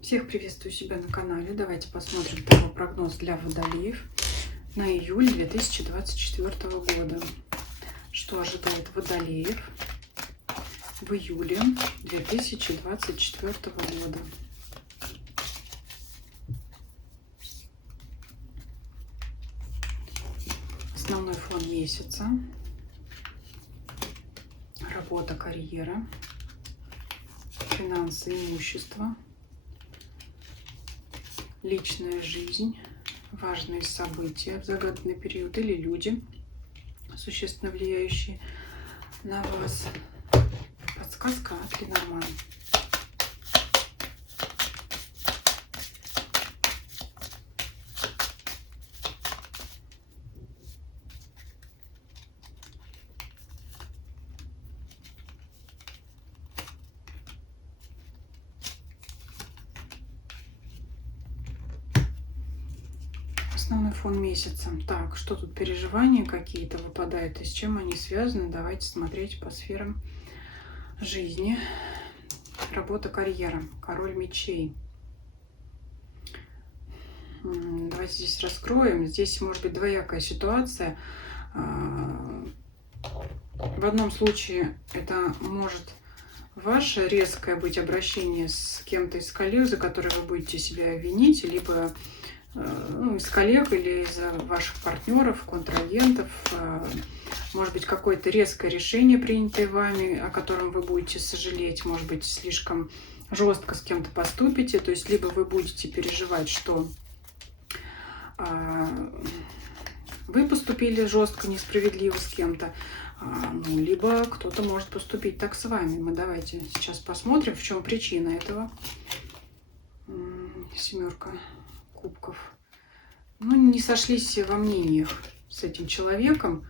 Всех приветствую себя на канале. Давайте посмотрим такой прогноз для водолеев на июль 2024 года. Что ожидает водолеев в июле 2024 года. Основной фон месяца. Работа, карьера, финансы, имущество, личная жизнь, важные события в загаданный период или люди, существенно влияющие на вас. Подсказка от Ленорман. Основной фон месяца. Так, что тут, переживания какие-то выпадают и с чем они связаны? Давайте смотреть по сферам жизни. Работа, карьера. Король мечей. Давайте здесь раскроем. Здесь может быть двоякая ситуация. В одном случае это может ваше резкое быть обращение с кем-то из коллег, за который вы будете себя винить, либо из коллег или из ваших партнеров, контрагентов. Может быть, какое-то резкое решение, принятое вами, о котором вы будете сожалеть. Может быть, слишком жестко с кем-то поступите. То есть, либо вы будете переживать, что вы поступили жестко, несправедливо с кем-то, либо кто-то может поступить так с вами. Мы давайте сейчас посмотрим, в чем причина этого. Семерка кубков. Не сошлись во мнениях с этим человеком.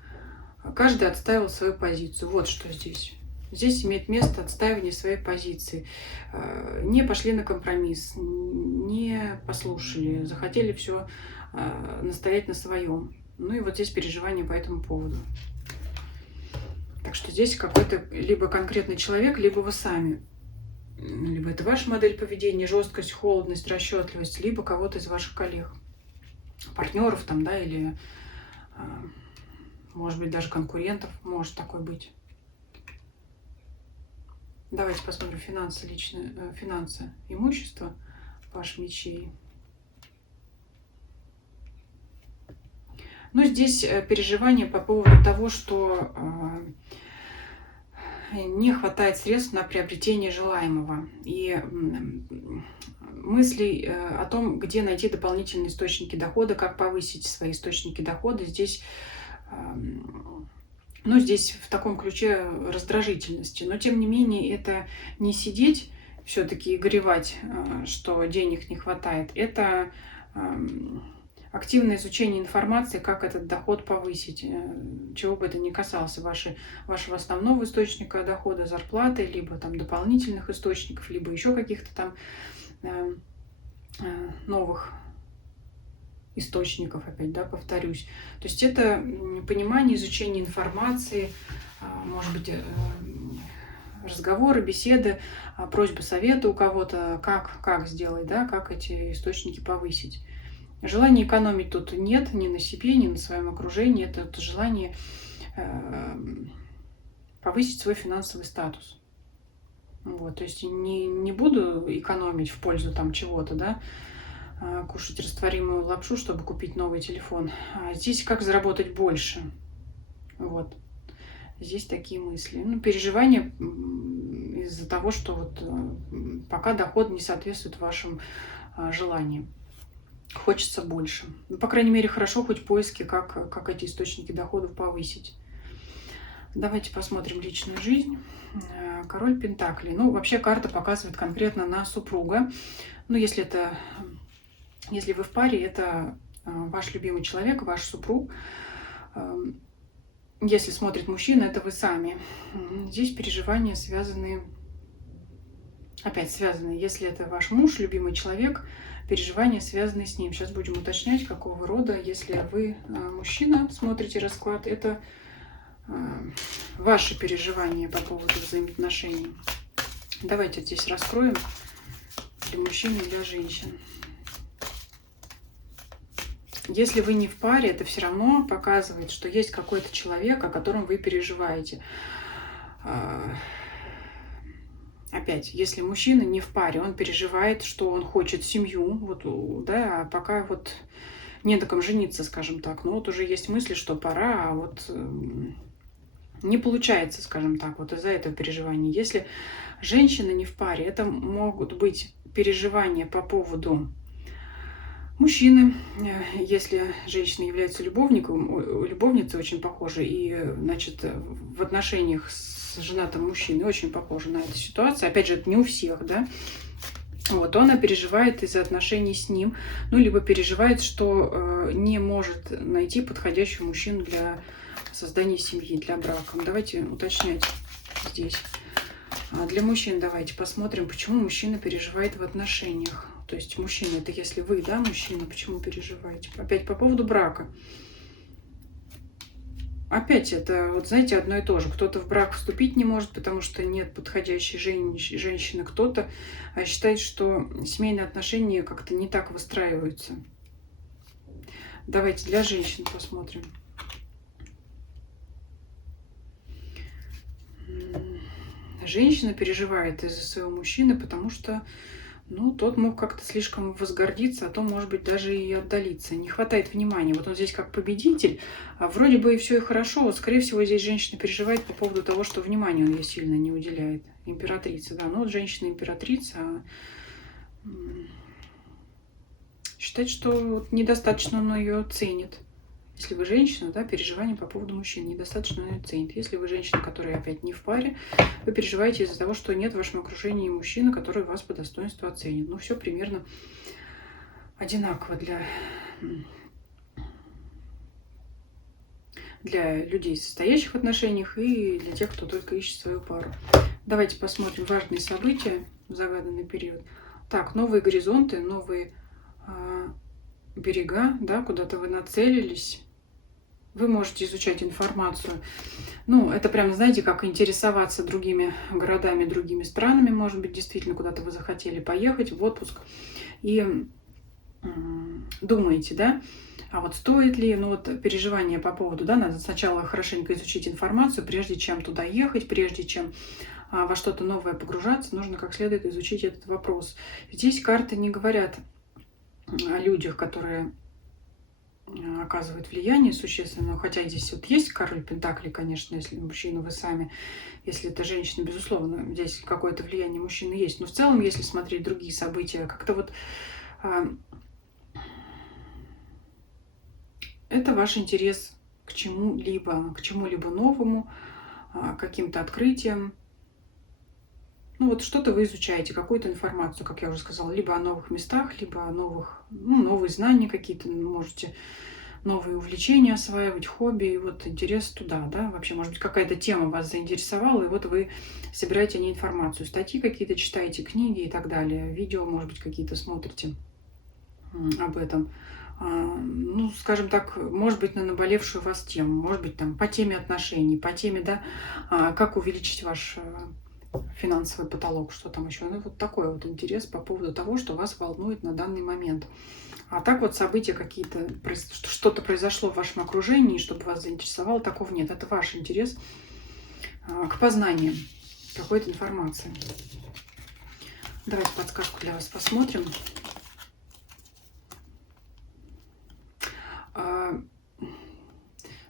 Каждый отстаивал свою позицию. Вот что здесь. Здесь имеет место отстаивание своей позиции. Не пошли на компромисс, не послушали, захотели все настоять на своем. И вот здесь переживания по этому поводу. Так что здесь какой-то либо конкретный человек, либо вы сами. Либо это ваша модель поведения, жесткость, холодность, расчетливость, либо кого-то из ваших коллег, партнеров там, да, или, может быть, даже конкурентов, может такой быть. Давайте посмотрим финансы, личные, финансы, имущество, паш мечей. Здесь переживание по поводу того, что не хватает средств на приобретение желаемого. И мыслей о том, где найти дополнительные источники дохода, как повысить свои источники дохода. Здесь, здесь в таком ключе раздражительности. Но, тем не менее, это не сидеть все-таки и горевать, что денег не хватает. Это активное изучение информации, как этот доход повысить, чего бы это ни касался, вашего основного источника дохода, зарплаты, либо там дополнительных источников, либо еще каких-то там новых источников, опять, да, повторюсь. То есть это понимание, изучение информации, может быть, разговоры, беседы, просьба совета у кого-то, как сделать, да, как эти источники повысить. Желания экономить тут нет, ни на себе, ни на своем окружении. Это желание повысить свой финансовый статус. Вот, то есть не буду экономить в пользу там чего-то, да, кушать растворимую лапшу, чтобы купить новый телефон. Здесь как заработать больше. Вот. Здесь такие мысли. Переживания из-за того, что вот пока доход не соответствует вашим желаниям. Хочется больше. По крайней мере, хорошо хоть поиски, как эти источники доходов повысить. Давайте посмотрим личную жизнь. Король пентаклей. Вообще карта показывает конкретно на супруга. Если вы в паре, это ваш любимый человек, ваш супруг. Если смотрит мужчина, это вы сами. Здесь переживания связаны, если это ваш муж, любимый человек, переживания связаны с ним. Сейчас будем уточнять, какого рода. Если вы мужчина, смотрите расклад, это ваши переживания по поводу взаимоотношений. Давайте здесь раскроем для мужчин. мужчин и для женщин. Если вы не в паре, это все равно показывает, что есть какой-то человек, о котором вы переживаете. Опять, если мужчина не в паре, он переживает, что он хочет семью, вот, да, а пока вот не до ком жениться, скажем так. Но вот уже есть мысли, что пора, а вот не получается, скажем так, вот из-за этого переживания. Если женщина не в паре, это могут быть переживания по поводу мужчины, если женщина является любовником, любовница очень похожа, и, значит, в отношениях с женатым мужчиной очень похожа на эту ситуацию. Опять же, это не у всех, да. Вот, она переживает из-за отношений с ним, ну, либо переживает, что не может найти подходящего мужчину для создания семьи, для брака. Давайте уточнять здесь. Для мужчин давайте посмотрим, почему мужчина переживает в отношениях. То есть мужчина, это если вы, да, мужчина, почему переживаете? Опять по поводу брака. Опять это, вот знаете, одно и то же. Кто-то в брак вступить не может, потому что нет подходящей женщины. Кто-то считает, что семейные отношения как-то не так выстраиваются. Давайте для женщин посмотрим. Женщина переживает из-за своего мужчины, потому что, ну, тот мог как-то слишком возгордиться, а то, может быть, даже и отдалиться. Не хватает внимания. Вот он здесь как победитель, а вроде бы и все и хорошо. Вот, скорее всего, здесь женщина переживает по поводу того, что внимания он ей сильно не уделяет. Императрица, да. Ну, вот женщина-императрица считает, что вот недостаточно он ее ценит. Если вы женщина, да, переживания по поводу мужчин недостаточно ее ценит. Если вы женщина, которая опять не в паре, вы переживаете из-за того, что нет в вашем окружении мужчины, который вас по достоинству оценит. Ну, все примерно одинаково для людей, состоящих в отношениях, и для тех, кто только ищет свою пару. Давайте посмотрим важные события в загаданный период. Так, новые горизонты, новые берега, да, куда-то вы нацелились. Вы можете изучать информацию. Ну, это прям, знаете, как интересоваться другими городами, другими странами. Может быть, действительно, куда-то вы захотели поехать в отпуск. И думаете, да, а вот стоит ли, ну вот переживания по поводу, да, надо сначала хорошенько изучить информацию, прежде чем туда ехать, прежде чем во что-то новое погружаться, нужно как следует изучить этот вопрос. Здесь карты не говорят о людях, которые оказывает влияние существенно, хотя здесь вот есть король пентаклей, конечно, если мужчина вы сами, если это женщина, безусловно, здесь какое-то влияние мужчины есть, но в целом, если смотреть другие события, как-то вот это ваш интерес к чему-либо новому, каким-то открытиям. Ну вот что-то вы изучаете, какую-то информацию, как я уже сказала, либо о новых местах, либо о новых, ну, новые знания какие-то, можете новые увлечения осваивать, хобби, и вот интерес туда, да, вообще, может быть, какая-то тема вас заинтересовала, и вот вы собираете о ней информацию, статьи какие-то читаете, книги и так далее, видео, может быть, какие-то смотрите об этом. Ну, скажем так, может быть, на наболевшую вас тему, может быть, там, по теме отношений, по теме, да, как увеличить ваш финансовый потолок, что там еще. Ну, вот такой вот интерес по поводу того, что вас волнует на данный момент. А так вот события какие-то, что-то произошло в вашем окружении, чтобы вас заинтересовало, такого нет. Это ваш интерес к познанию какой-то информации. Давайте подсказку для вас посмотрим.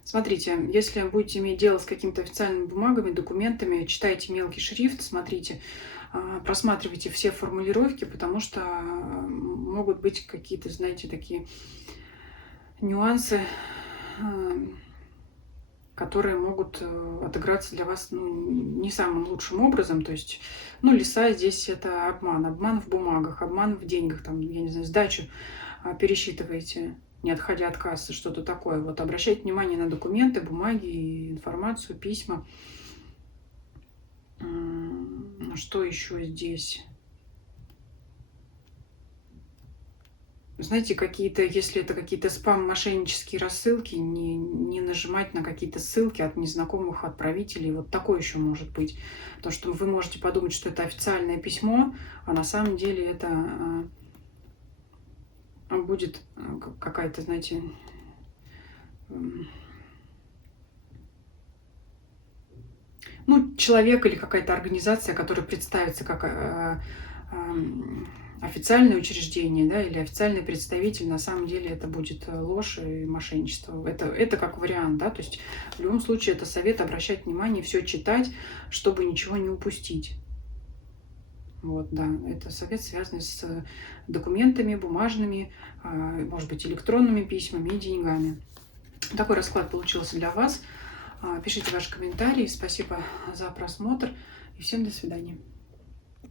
Смотрите, если будете иметь дело с какими-то официальными бумагами, документами, читайте мелкий шрифт, смотрите, просматривайте все формулировки, потому что могут быть какие-то, знаете, такие нюансы, которые могут отыграться для вас, ну, не самым лучшим образом. То есть, ну, лиса здесь это обман. Обман в бумагах, обман в деньгах, там, я не знаю, сдачу пересчитываете, не отходя от кассы, что-то такое. Вот обращайте внимание на документы, бумаги, информацию, письма. Что еще здесь? знаете, какие-то, если это какие-то спам-мошеннические рассылки, не нажимать на какие-то ссылки от незнакомых отправителей. Вот такое еще может быть. Потому что вы можете подумать, что это официальное письмо, а на самом деле это будет какая-то, знаете, ну, человек или какая-то организация, которая представится как официальное учреждение, да, или официальный представитель, на самом деле это будет ложь и мошенничество. Это как вариант, да, то есть в любом случае это совет обращать внимание, все читать, чтобы ничего не упустить. Вот, да, это совет, связанный с документами, бумажными, может быть, электронными письмами и деньгами. Такой расклад получился для вас. Пишите ваши комментарии. Спасибо за просмотр и всем до свидания.